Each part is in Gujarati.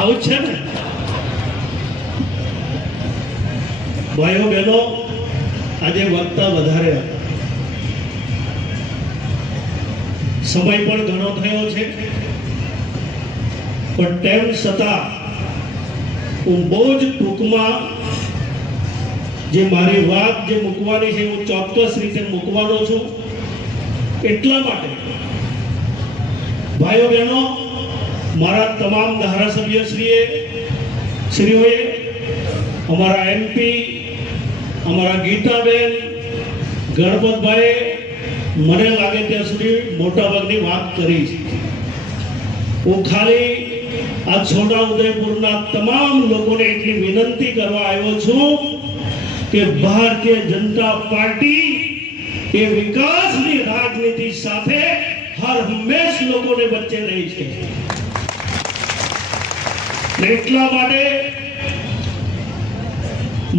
આવું છે ને ભાઈઓ બહેનો, આજે વક્તા વધારે સમય પણ ઘણો થયો છે, પણ તેમ છતાં હું બહુ જ ટૂંકમાં જે મારી વાત જે મૂકવાની છે હું ચોક્કસ રીતે મૂકવાનો છું. એટલા માટે ભાઈઓ બહેનો, મારા તમામ ધારાસભ્યશ્રીઓએ, અમારા એમપી, અમારા ગીતાબેન, ગણપતભાઈ મને લાગે ત્યાં સુધી મોટાભાગની વાત કરી છે. હું ખાલી આ છોટાઉદેપુરના તમામ લોકોને એટલી વિનંતી કરવા આવ્યો છું કે ભારતીય જનતા પાર્ટી એ વિકાસની રાજનીતિ સાથે હર હંમેશ લોકોને વચ્ચે રહી છે. એટલા માટે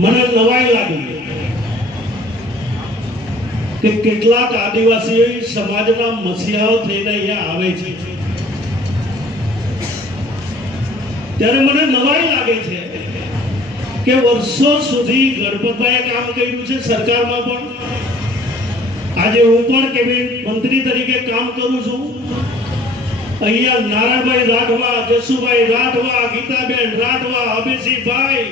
મને નવાઈ લાગી કે કેટલાક આદિવાસી સમાજના મસીહાઓ થઈને અહીંયા આવે છે, ત્યારે મને નવાઈ લાગે છે કે વર્ષો સુધી ગણપતભાઈએ કામ કર્યું છે સરકારમાં, પણ આજે હું પણ કેબિનેટ મંત્રી તરીકે કામ કરું છું. અહીંયા નારાયણભાઈ રાઠવા, જસુભાઈ રાઠવા, ગીતાબેન રાઠવા, અભિષેકભાઈ,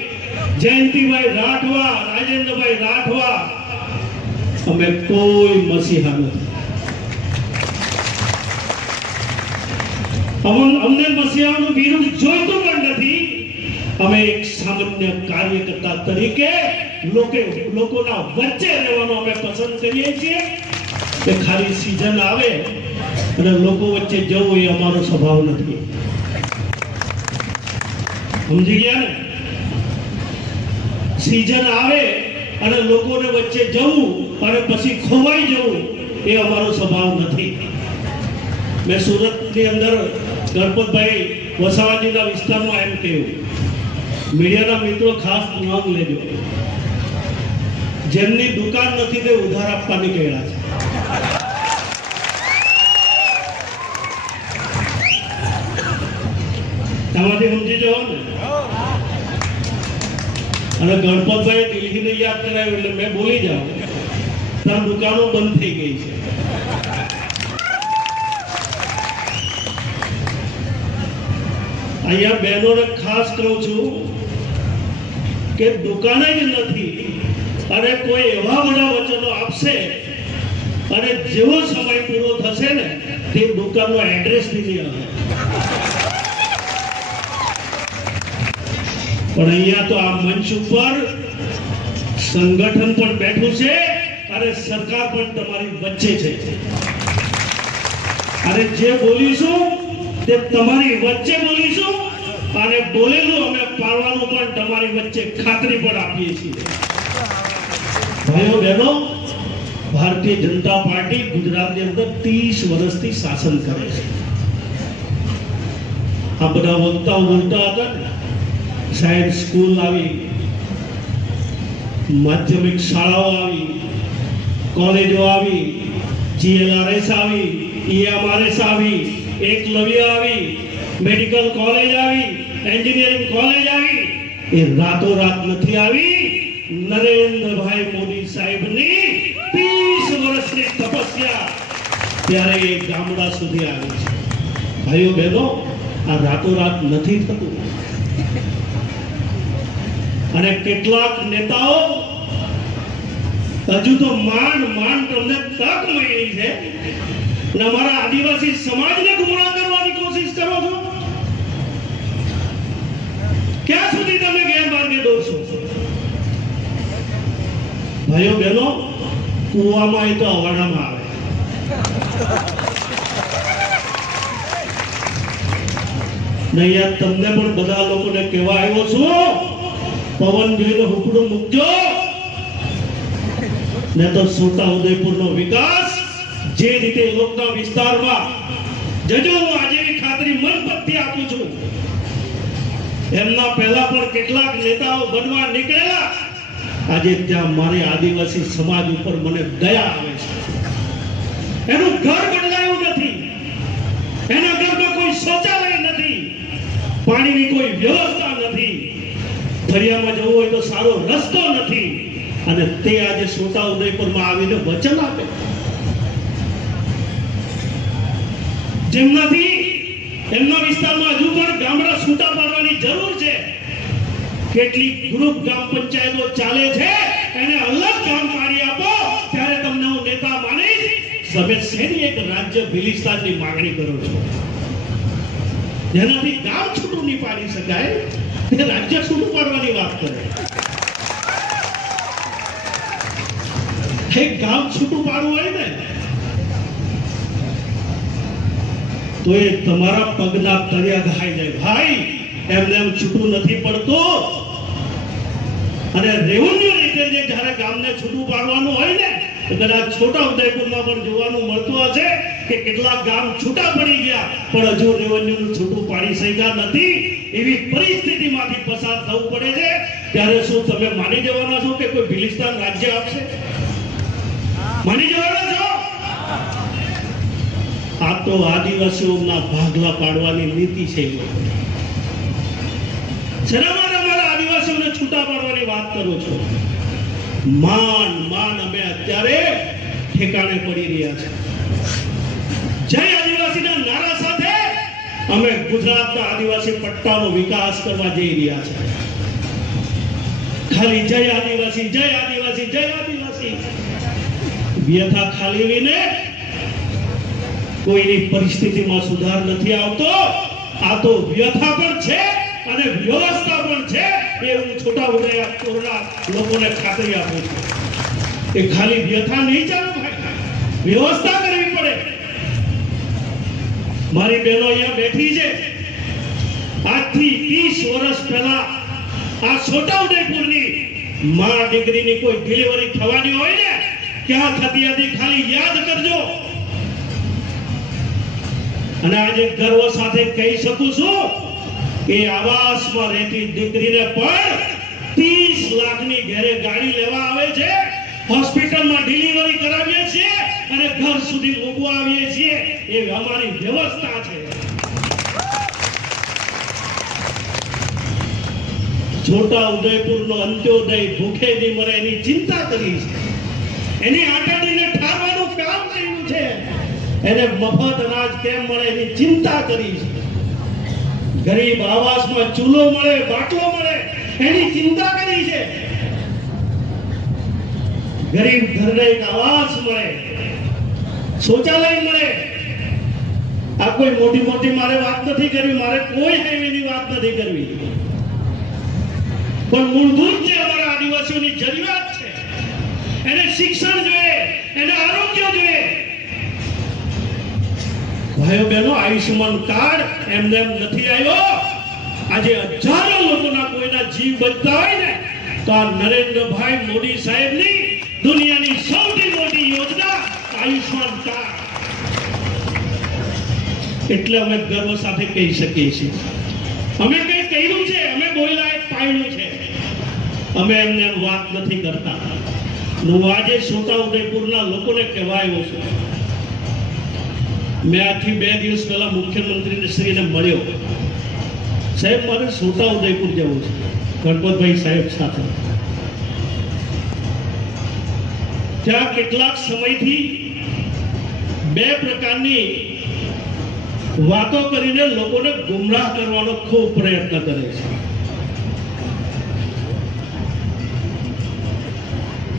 જયંતિભાઈ રાઠવા, રાજેન્દ્રભાઈ રાઠવા, અમે કોઈ મસીહા નથી. અમને મસીહાનું બિરુદ જોઈતું પણ નથી. અમે એક સામાન્ય કાર્યકર્તા તરીકે લોકોના વચ્ચે રહેવાનું અમે પસંદ કરીએ છીએ. કે ખાલી સીઝન આવે અને લોકો વચ્ચે જવું એ અમારો સ્વભાવ નથી. સમજી ગયા ને? સીઝન આવે અને લોકોને વચ્ચે જવું અને પછી ખોવાઈ જવું એ અમારો સ્વભાવ નથી. મેં સુરતની અંદર ગણપતભાઈ વસાવાજીના વિસ્તારમાં એમ કહ્યું, મીડિયાના મિત્રો ખાસ નોંધ લેજો, જેમની દુકાન નથી તે ઉધાર આપવા નીકળ્યા છે. એમાંથી સમજી જાઓ ને. અને ગણપતભાઈ દિલ્હીને યાદ કરાવ્યું એટલે મેં બોલી જાઉં, ત્યાં દુકાનો બંધ થઈ ગઈ છે. અહીંયા બહેનોને ખાસ કહું છું કે દુકાને જ નથી અને કોઈ એવા બધા વચનો આપશે અને જેવો સમય પૂરો થશે ને તે દુકાનનો એડ્રેસ નહીં આવે. પણ અહીંયા તો આ મંચ ઉપર સંગઠન પણ બેઠું છે અને સરકાર પણ તમારી વચ્ચે છે. અને જે બોલીશું તે તમારી વચ્ચે બોલીશું અને બોલેલું અમે પાડવાનું પણ તમારી વચ્ચે ખાતરી પણ આપીએ છીએ. ભાઈઓ બહેનો, ભારતીય જનતા પાર્ટી ગુજરાતની અંદર 30 વર્ષથી શાસન કરે છે. આ બધા વક્તાઓ બોલતા હતા ને, સાહેબ સ્કૂલ આવી, માધ્યમિક શાળાઓ આવી, કોલેજો આવી, GLRS આવી, EMRS આવી, એકલવ્ય આવી, મેડિકલ કોલેજ આવી, એન્જિનિયરિંગ કોલેજ આવી. એ રાતોરાત નથી આવી. નરેન્દ્રભાઈ મોદી સાહેબની 30 વર્ષની તપસ્યા ત્યારે એ ગામડા સુધી આવી છે. ભાઈઓ બહેનો, આ રાતોરાત નથી થતું. અને કેટલાક નેતાઓ હજુ તો માંડ તમને તક મળી છે અને અમારા આદિવાસી સમાજને ગુમરાહ કરવાની કોશિશ કરો છો. ક્યાં સુધી તમે ગેરમાર્ગે દોરશો? ભાઈઓ બહેનો, કુવામાં એ તો અવાડામાં આવે. નહીં, તમને પણ બધા લોકોને કહેવા આવ્યો છું, પવન જોઈને હુકડું મૂકજો ને તો છોટાઉદેપુરનો વિકાસ જે રીતે લોકના વિસ્તારમાં જજો, હું આજે ખાતરી મનપતથી આપું છું. એમના પહેલા પણ કેટલાક નેતાઓ બનવા નીકળેલા, આજે ત્યાં મારી આદિવાસી સમાજ ઉપર મને દયા આવે છે. એનું ઘર બદલાયું નથી, એના ઘરમાં કોઈ શૌચાલય નથી, પાણીની કોઈ વ્યવસ્થા નથી, ફરિયામાં જવું હોય તો સારો રસ્તો નથી, અને તે આજે છોટાઉદેપુરમાં આવીને વચન આપે જેમનાથી એમના વિસ્તારમાં હજુ પણ ગામડા છૂટા પાડવાની જરૂર છે. કેટલીક ગ્રુપ ગ્રામ પંચાયતો ચાલે છે, એને અલગ કામ પાડી આપો, ત્યારે તમને હું નેતા માનીશ. તમે શેની એક રાજ્ય ભિલિસ્તાનની માંગણી કરો છો, જેનાથી ગામ છૂટું નહીં પાડી શકાય, તે રાજ્ય છૂટું પાડવાની વાત કરે. એક ગામ છૂટું પાડવું હોય ને તો એ તમારા પગના તળિયા ઘાઈ જાય. ભાઈ એમને એમ છૂટું નથી પડતું. અને રેવન્યુ રીતે જે જ્યારે ગામને છૂટું પાડવાનું હોય ને તો કદાચ છોટાઉદેપુરમાં પણ જોવાનું મળતું હશે કે કેટલાક ગામ છૂટા પડી ગયા પણ હજુ રેવન્યુનું છૂટું પાડી શક્યા નથી. એવી પરિસ્થિતિમાંથી પસાર થવું પડે છે. ત્યારે શું તમે માની જવાના છો કે કોઈ ભિલિસ્તાન રાજ્ય આપશે? માની જવાના છો? આ તો આદિવાસીઓના ભાગલા પાડવાની નીતિ છે. શેના માટે અમારા આદિવાસીઓને છૂટા પાડવાની વાત કરો છો? માન અમે અત્યારે ઠેકાણે પડી રહ્યા છે. જય આદિવાસીના નારા સાથે અમે ગુજરાતના આદિવાસી પટ્ટાનો વિકાસ કરવા જઈ રહ્યા છે. ખાલી જય આદિવાસી જય આદિવાસી જય આદિવાસી વ્યથા ખાલીવીને કોઈની પરિસ્થિતિમાં સુધાર નથી આવતો. આ તો વ્યથા પણ છે અને વ્યવસ્થા પણ છે. એ હું છોટાઉદેપુરના લોકોને ખાતરી આપું છું. એ ખાલી વ્યથા નહીં ચાલે ભાઈ, વ્યવસ્થા કરવી પડે. મારી બહેનો અહીંયા બેઠી છે. આજથી 30 વર્ષ પહેલા આ છોટાઉદેપુરની માં દીકરીની કોઈ ડિલિવરી થવાની હોય ને ક્યાં થતી હતી ખાલી યાદ કરજો. અને આજે ગર્વ સાથે કહી શકું છું કે આવાસમાં રહેતી દીકરીને પણ 30 લાખની ઘરે ગાડી લેવા આવે છે, હોસ્પિટલમાં ડિલિવરી કરાવીએ છીએ અને ઘર સુધી મૂકવા આવીએ છીએ. એ અમારી વ્યવસ્થા છે. છોટાઉદેપુરનો અંત્યોદય ભૂખે નહીં મરે એની ચિંતા કરી છે. એની આટાડીને ઠારવાનું કામ કર્યું છે. એને મફત અનાજ કેમ મળે એની ચિંતા કરી છે. ગરીબ આવાસમાં ચૂલો મળે, બાટલો મળે એની ચિંતા કરી છે. ગરીબ ઘરને એક આવાસ મળે, શૌચાલય મળે. આ કોઈ મોટી મોટી મારે વાત નથી કરવી, મારે કોઈ હાઈવેની વાત નથી કરવી, પણ મૂળભૂત જે અમારા આદિવાસીઓની જરૂરિયાત છે, એને શિક્ષણ જોઈએ, એને આરોગ્ય જોઈએ. ભાઈઓ બહેનો, આયુષ્યમાન કાર્ડ એમને નથી આવ્યો. આજે હજારો લોકોના કોઈના જીવ બચતા હોય ને તો આ નરેન્દ્રભાઈ મોદી સાહેબની દુનિયાની સૌથી મોટી યોજના આયુષ્યમાન કાર્ડ. એટલે અમે ગર્વ સાથે કહી શકીએ છીએ અમે કઈ કહ્યું છે, અમે બોલ્યા એક પાડ્યું છે. અમે એમને વાત નથી કરતા. હું આજે છોટાઉદેપુરના લોકોને કહેવા આવ્યો છું. મેં આજથી 2 દિવસ પહેલા મુખ્યમંત્રીશ્રીને મળ્યો. સાહેબ મારે છોટાઉદેપુર જવું છે ગણપતભાઈ સાહેબ સાથે. ત્યાં કેટલાક સમયથી 2 પ્રકારની વાતો કરીને લોકોને ગુમરાહ કરવાનો ખૂબ પ્રયત્ન કરે છે.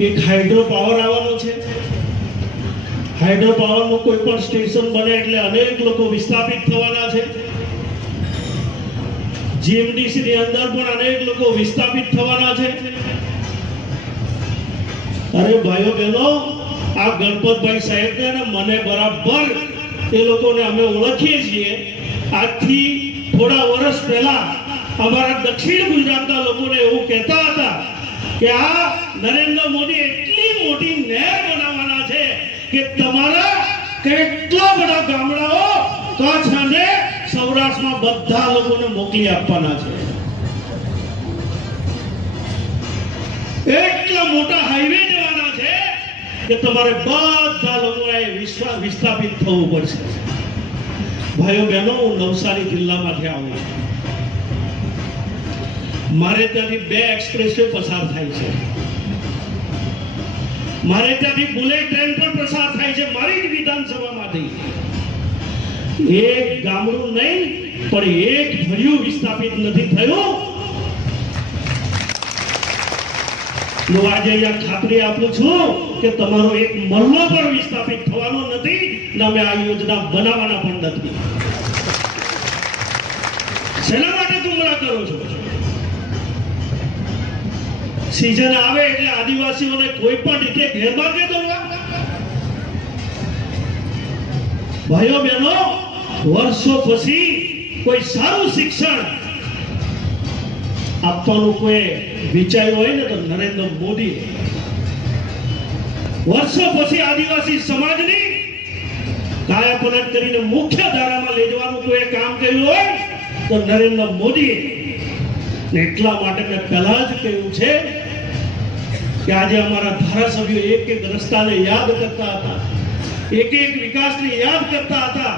એક હાઇડ્રો પાવર આવવાનો છે. હાઇડ્રો પાવરનું કોઈ પણ સ્ટેશન બને એટલે અનેક લોકો વિસ્થાપિત થવાના છે. જીએમડીસી ની અંદર પણ અનેક લોકો વિસ્થાપિત થવાના છે. અરે ભાઈઓ બહેનો, આ ગણપતભાઈ સાહેબને અને મને બરાબર એ લોકોને અમે ઓળખીએ છીએ. આજથી થોડા વર્ષ પહેલા અમારા દક્ષિણ ગુજરાતના લોકોને એવું કહેતા હતા કે આ નરેન્દ્ર મોદી એટલી મોટી નહેર બનાવવાના છે કે તમારા કેટલા બધા ગામડાઓ કચ્છ અને સૌરાષ્ટ્રમાં બધા લોકોને મોકલી આપવાના છે. એટલા મોટા હાઈવે જવાના છે કે તમારે બધા લોકોએ વિસ્થાપિત થવું પડશે. ભાઈઓ બહેનો, હું નવસારી જિલ્લામાંથી આવું છું. મારે ત્યાંથી 2 એક્સપ્રેસવે પસાર થાય છે, મારે ત્યાંથી બુલેટ ટ્રેન પણ પસાર થાય છે મારી જ વિધાનસભામાંથી. એક ગામડું નહીં પણ એક ફળિયું વિસ્થાપિત નથી થયું. હું આજે અહીંયા ખાતરી આપું છું કે તમારો એક મહલ્લો પણ વિસ્થાપિત થવાનો નથી ને અમે આ યોજના બનાવવાના પણ નથી. શેના માટે ગુમરાહ કરો છો? સીઝન આવે એટલે આદિવાસીઓને કોઈ પણ રીતે ગેરમાર્ગે દોરવા? ભાઈઓ બહેનો, વર્ષો પછી કોઈ સારું શિક્ષણ આપવાનું કોઈ વિચાર્યું હોય ને તો નરેન્દ્ર મોદી. વર્ષો પછી આદિવાસી સમાજની કાયાપલટ કરીને મુખ્ય ધારામાં લઈ જવાનું કોઈ કામ કર્યું હોય તો નરેન્દ્ર મોદી. એટલા માટે મેં પહેલા જ કહ્યું છે કે આજે અમારા ધારાસભ્યો એક એક રસ્તાને યાદ કરતા હતા, એક એક વિકાસને યાદ કરતા હતા.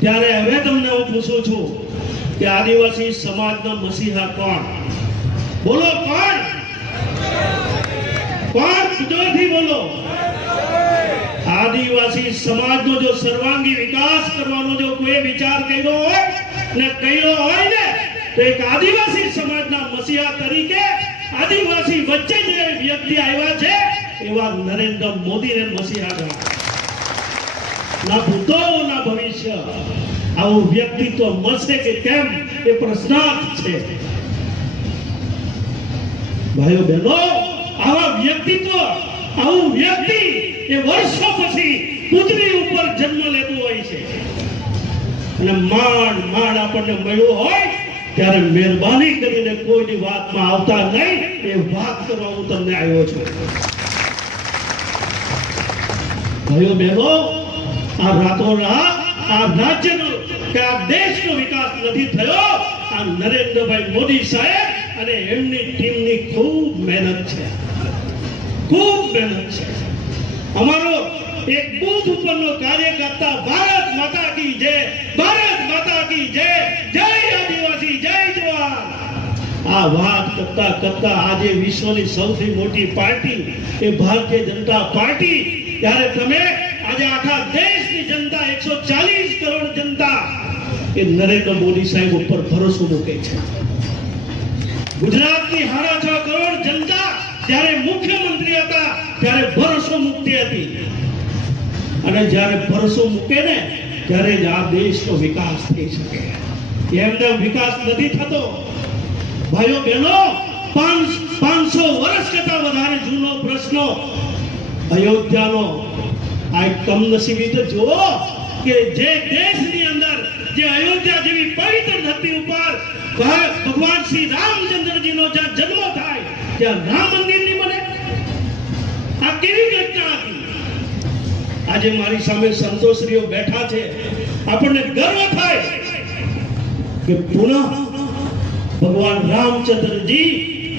ત્યારે હવે તમને હું પૂછું છું કે આદિવાસી સમાજના મસીહા કોણ? બોલો કોણ? કોણ? જોરથી બોલો. આદિવાસી સમાજનો જો સર્વાંગી વિકાસ કરવાનો જો કોઈ વિચાર કર્યો હોય ને તો એક આદિવાસી સમાજના મસીહા તરીકે આદિવાસી વચ્ચે જે વ્યક્તિ આવ્યા છે એવા નરેન્દ્ર મોદીને મસીહા ગણાય. ના ભૂતો ના ભવિષ્ય. આવું વ્યક્તિત્વ મળશે કે કેમ એ પ્રશ્નાર્થ છે. ભાઈઓ બહેનો, આવા વ્યક્તિત્વ, આવું વ્યક્તિ એ વર્ષો પછી પૃથ્વી ઉપર જન્મ લેતું હોય છે અને માંડ આપણને મળ્યું હોય ત્યારે મહેરબાની કરીને કોઈની વાતમાં આવતા નહીં. એ વાત કરવા હું તમને આવ્યો છું. ભાઈઓ બહેનો, આ રાતોરાત આ રાજ્યનો કે આ દેશનો વિકાસ નથી થયો. આ નરેન્દ્રભાઈ મોદી સાહેબ અને એમની ટીમની ખૂબ મહેનત છે, ખૂબ મહેનત છે. અમારો એક બૂથ ઉપરનો કાર્યકર્તા ભારત માતા કી જય, ભારત માતા કી જય, જય આદિવાસી, જય જવાન આ વાત કરતા કરતા આજે વિશ્વની સૌથી મોટી પાર્ટી એ ભારતીય જનતા પાર્ટી. ત્યારે તમે આજે આખા દેશની જનતા 140 કરોડ જનતા એ નરેન્દ્ર મોદી સાહેબ ઉપર ભરોસો મૂકે છે. ગુજરાતની 6.5 કરોડ જનતા જ્યારે મુખ્યમંત્રી હતા ત્યારે ભરોસો મૂકતી હતી અને જ્યારે ભરોસો મૂકે ને ત્યારે જ આ દેશનો વિકાસ થઈ શકે. એમને વિકાસ નથી થતો. ભાઈઓ બહેનો, 500 વર્ષ કરતા વધારે જૂનો પ્રશ્ન અયોધ્યાનો. આ કમનસીબી તો જુઓ કે જે દેશની અંદર જે અયોધ્યા જેવી પવિત્ર ધરતી ઉપર ભગવાન શ્રી રામચંદ્રજીનો જ્યાં જન્મ થાય ત્યાં રામ મંદિર નહીં બને. આ કેવી ઘટના હતી? આજે મારી સામે સંતોષરીઓ બેઠા છે. આપણને ગર્વ થાય કે પુનઃ ભગવાન રામચંદ્રજી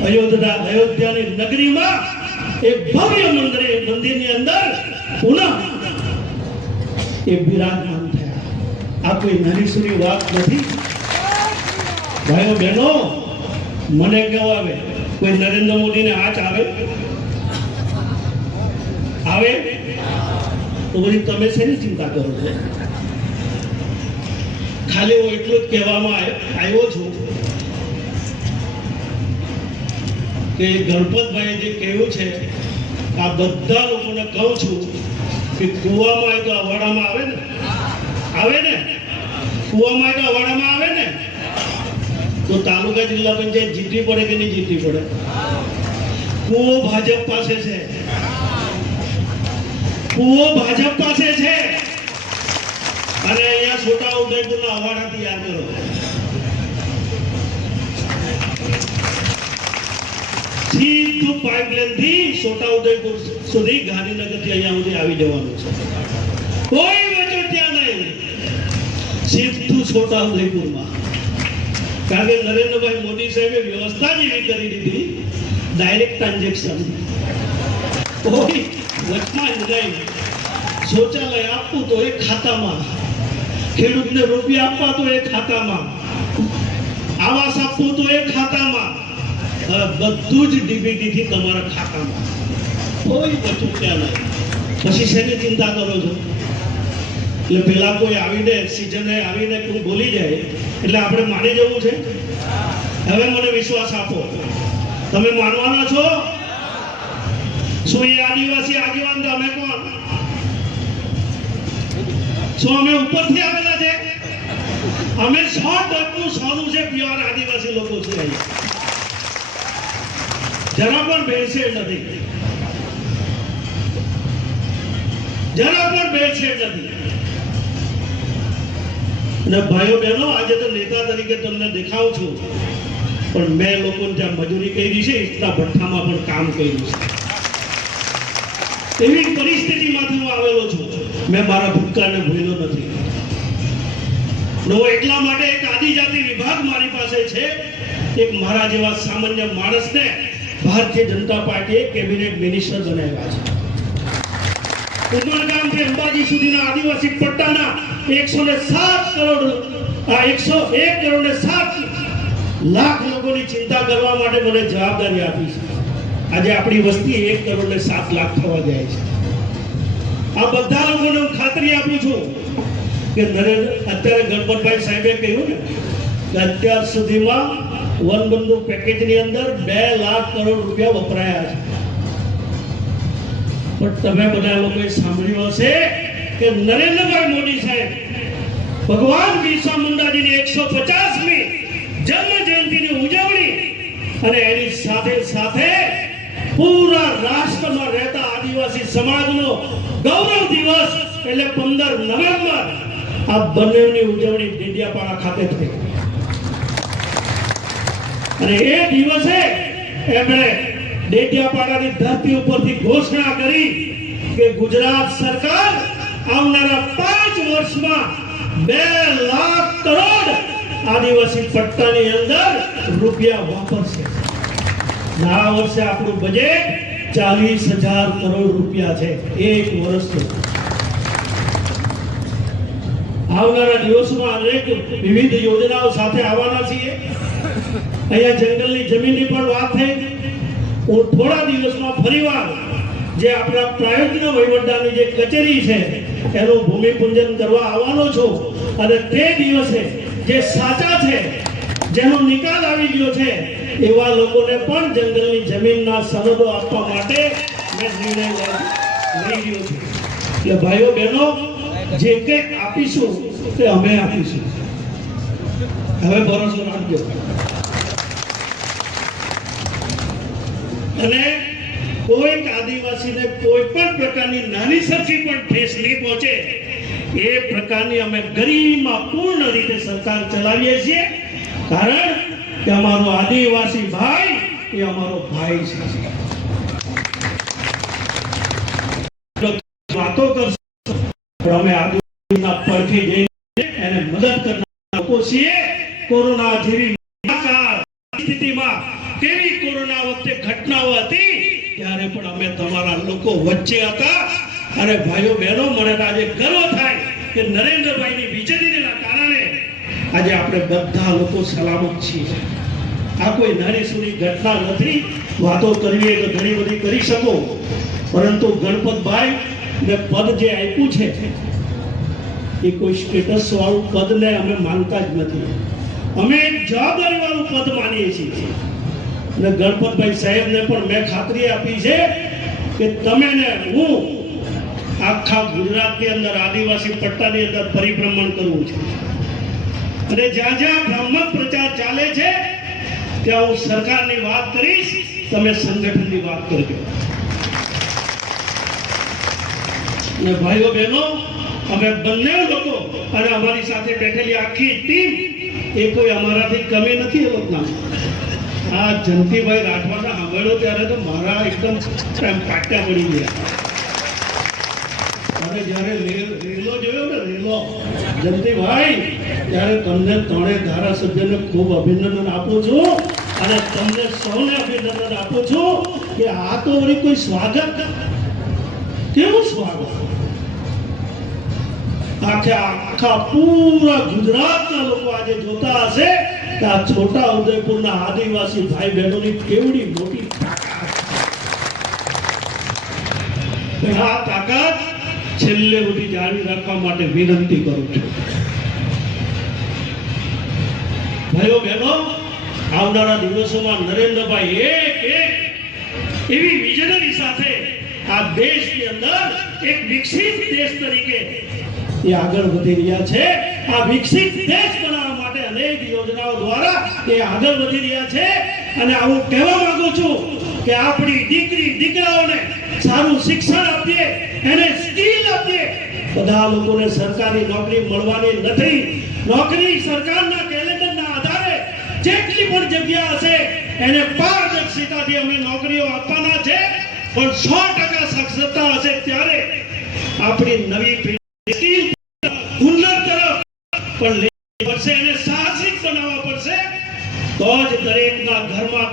અયોધ્યાની નગરીમાં એક ભવ્ય મંદિરની અંદર પુનઃ એ બિરાજમાન થયા. આ કોઈ નાની સુની વાત નથી. ભાઈઓ બહેનો, મને કેવું આવે? કોઈ નરેન્દ્ર મોદીને આંચ આવે? આવે તો બધી તમે શેની ચિંતા કરો છો? ખાલી હું એટલું જ કહેવામાં આવ્યો છું કે ગણપતભાઈ જે કહ્યું છે આ બધા લોકોને કહું છું કે કુવામાં આવે તો અવાડામાં આવે ને, આવે ને, કુવામાં આવે તો અવાડામાં આવે ને, તો તાલુકા જિલ્લા પંચાયત જીતવી પડે કે નહીં જીતવી પડે? કુવો ભાજપ પાસે છે, કુવો ભાજપ પાસે છે અને અહીંયા છોટા ઉદયપુરના અવાડા તૈયાર કરો. સીધું પાઇપલાઇન થી છોટા ઉદયપુર સુધી ગાંધીનગર થી અહીંયા સુધી આવી જવાનું છે. કોઈ વચન ત્યાં નહીં, સીધું છોટા ઉદયપુરમાં. કારણ કે નરેન્દ્રભાઈ મોદી સાહેબે વ્યવસ્થા જ એવી કરી દીધી, ડાયરેક્ટ ટ્રાન્ઝેક્શન. કોઈ વચમાં જ નહીં. શૌચાલય આપવું તો એ ખાતામાં, ખેડૂતને રૂપિયા આપવા તો એ ખાતામાં. આવાસ આપવું તો એ ખાતામાં, હવે બધું જ ડીબીટી થી તમારા ખાતામાં, કોઈ બચું ત્યાં નહીં. પછી શેની ચિંતા કરો છો? એટલે પેલા કોઈ આવીને સિઝને આવીને કોઈ બોલી જાય એટલે આપણે માની જવું છે? હવે મને વિશ્વાસ આપો, તમે માનવાના છો? શું એ આદિવાસી આગેવાન અમે કોણ? શું અમે ઉપરથી આવેલા છે? અમે 100% સોનું છે, પ્યોર આદિવાસી લોકો છે. જરા પણ ભેળસેળ નથી, જરા પણ ભેળસેળ નથી. અને ભાઈઓ બહેનો, આજે તો નેતા તરીકે તમને દેખાઉં છું, પણ મેં લોકોને ત્યાં મજૂરી કરી છે, ઇસ્તા ભઠ્ઠામાં પણ કામ કર્યું છે. એવી પરિસ્થિતિમાંથી હું આવેલો છું. મેં મારા ભૂતકાળને ભૂલ્યો નથી. એટલા માટે એક આદિજાતિ વિભાગ મારી પાસે છે. એક મારા જેવા સામાન્ય માણસને ભારતીય જનતા પાર્ટીએ કેબિનેટ મિનિસ્ટર બનાવ્યા છે. ઉમરગામથી અંબાજી સુધીના આદિવાસી પટ્ટાના 107 કરોડ 101 કરોડ ને 7 લાખ લોકોની ચિંતા કરવા માટે મને જવાબદારી આપી છે. આજે આપણી વસ્તી 1 કરોડ ને 7 લાખ થવા જાય છે. આ બધા લોકોને હું ખાતરી આપું છું કે અત્યારે ગણપતભાઈ સાહેબે કહ્યું ને કે અત્યાર સુધીમાં વનબંધુ પેકેજની અંદર 2 લાખ કરોડ રૂપિયા વપરાયા છે. પણ તમે બધા લોકોએ સાંભળ્યું હશે કે નરેન્દ્રભાઈ મોદી સાહેબ ભગવાન બિરસા મુંડાજીની 150મી જન્મ જયંતિની ઉજવણી અને એની સાથે સાથે પૂરા રાષ્ટ્રમાં રહેતા આદિવાસી સમાજનો ગૌરવ દિવસ એટલે 15 નવેમ્બર આ બંનેની ઉજવણી ડેડિયાપાડા ખાતે થઈ. અને એ દિવસે એમણે ડેડિયાપાડાની ધરતી ઉપરથી ઘોષણા કરી કે ગુજરાત સરકાર આવનારા 5 વર્ષમાં 2 લાખ કરોડ આદિવાસી પટ્ટાની અંદર રૂપિયા વાપરશે. આ વર્ષે આપણું બજેટ 40,000 કરોડ રૂપિયા છે એક વર્ષનું. આવનારા દિવસોમાં અનેક વિવિધ યોજનાઓ સાથે આવવાના છીએ. અહીંયા જંગલની જમીનની પણ વાત થઈ. હું થોડા દિવસમાં ફરીવાર જે આપણા પ્રાયોજિત વહીવટદારની જે કચેરી છે એનું ભૂમિપૂજન કરવા આવવાનો છું. અને તે દિવસે જે સાચા છે, જેનો નિકાલ આવી ગયો છે, એવા લોકોને પણ જંગલની જમીનના સનદો આપવા માટે મેં નિર્ણય લઈ રહ્યો છું. એટલે ભાઈઓ બહેનો, જે કંઈક આપીશું તે અમે આપીશું. હવે ભરોસો રાખજો. અને કોઈ આદિવાસીને કોઈ પણ પ્રકારની નાની સરખી પણ ઠેસ નહીં પહોંચે એ પ્રકારની અમે ગરિમાપૂર્ણ રીતે સરકાર ચલાવીએ છીએ. કારણ કે અમારો આદિવાસી ભાઈ એ અમારો ભાઈ છે. વાતો કરશો અમે આદિવાસીના પડખે જઈને એને મદદ કરનાર લોકો છીએ. કોરોના જેવી પરિસ્થિતિમાં કેવી કોરોના વખતે ઘટનાઓ હતી ત્યારે પણ અમે તમારા લોકો વચ્ચે હતા. અને ભાઈઓ બહેનો, મને આજે ગર્વ થાય કે નરેન્દ્રભાઈની વિજયના કારણે આજે આપણે બધા લોકો સલામત છીએ. આ કોઈ નાની સૂની ઘટના નથી. વાતો કરવી તો ઘણી બધી કરી શકો, પરંતુ ગણપતભાઈ ને પદ જે આપ્યું છે એ કોઈ સ્ટેટસ વાળું પદને અમે માનતા જ નથી. અમે એક જવાબદારી વાળું પદ માનીએ છીએ. અને ગણપતભાઈ સાહેબને પણ મેં ખાતરી આપી છે કે તમે ને હું આખા ગુજરાતની અંદર આદિવાસી પટ્ટાની અંદર પરિભ્રમણ કરવું છે. અને જ્યાં જ્યાં બ્રાહ્મણ પ્રચાર ચાલે છે ત્યાં હું સરકારની વાત કરીશ, તમે સંગઠનની વાત કરજો. અને ભાઈઓ બહેનો, અમે બંને લોકો અને અમારી સાથે બેઠેલી આખી ટીમ એ કોઈ અમારાથી કમી નથી. એ લોકોના આ જંતીભાઈ રાઠવાના સાંભળ્યો ત્યારે તો મારા એકદમ પાટા પડી ગયા. અને જ્યારે રેલો જોયો ને, રેલો જંતીભાઈ, ત્યારે તમને ત્રણે ધારાસભ્યને ખૂબ અભિનંદન આપું છું. અને તમને સૌને અભિનંદન આપું છું કે આ તો વળી કોઈ સ્વાગત, કેવું સ્વાગત. આખા પૂરા ગુજરાતના લોકો આજે જોતા હશે કે આ છોટા ઉદયપુરના આદિવાસી ભાઈ બહેનોની કેવડી મોટી તાકાત. આ તાકાત છેલ્લે સુધી જાળવી રાખવા માટે વિનંતી કરું છું. ભાઈઓ બહેનો, આવનારા દિવસોમાં નરેન્દ્રભાઈ એક એવી વિઝનરી સાથે આ દેશની અંદર એક વિકસિત દેશ તરીકે એ આગળ વધી રહ્યા છે. આ વિકસિત દેશ બનાવવા માટે અનેક યોજનાઓ દ્વારા એ આગળ વધી રહ્યા છે. અને હું કહેવા માંગુ છું કે આપણી દીકરી દીકરાઓને સારું શિક્ષણ આપીએ, એને સ્કિલ આપીએ. બધા લોકોને સરકારી નોકરી મળવાની નથી. નોકરી સરકારના કેલેન્ડરના આધારે જેટલી પણ જગ્યા હશે એને પારદર્શિતાથી અમે નોકરીઓ આપવાના છે. પણ 100% સાક્ષરતા હશે ત્યારે આપણી નવી પેઢી હુનર તરફ પણ લેવી પડશે, એને સાહસિક બનાવવા પડશે. તો જ દરેકના ઘરમાં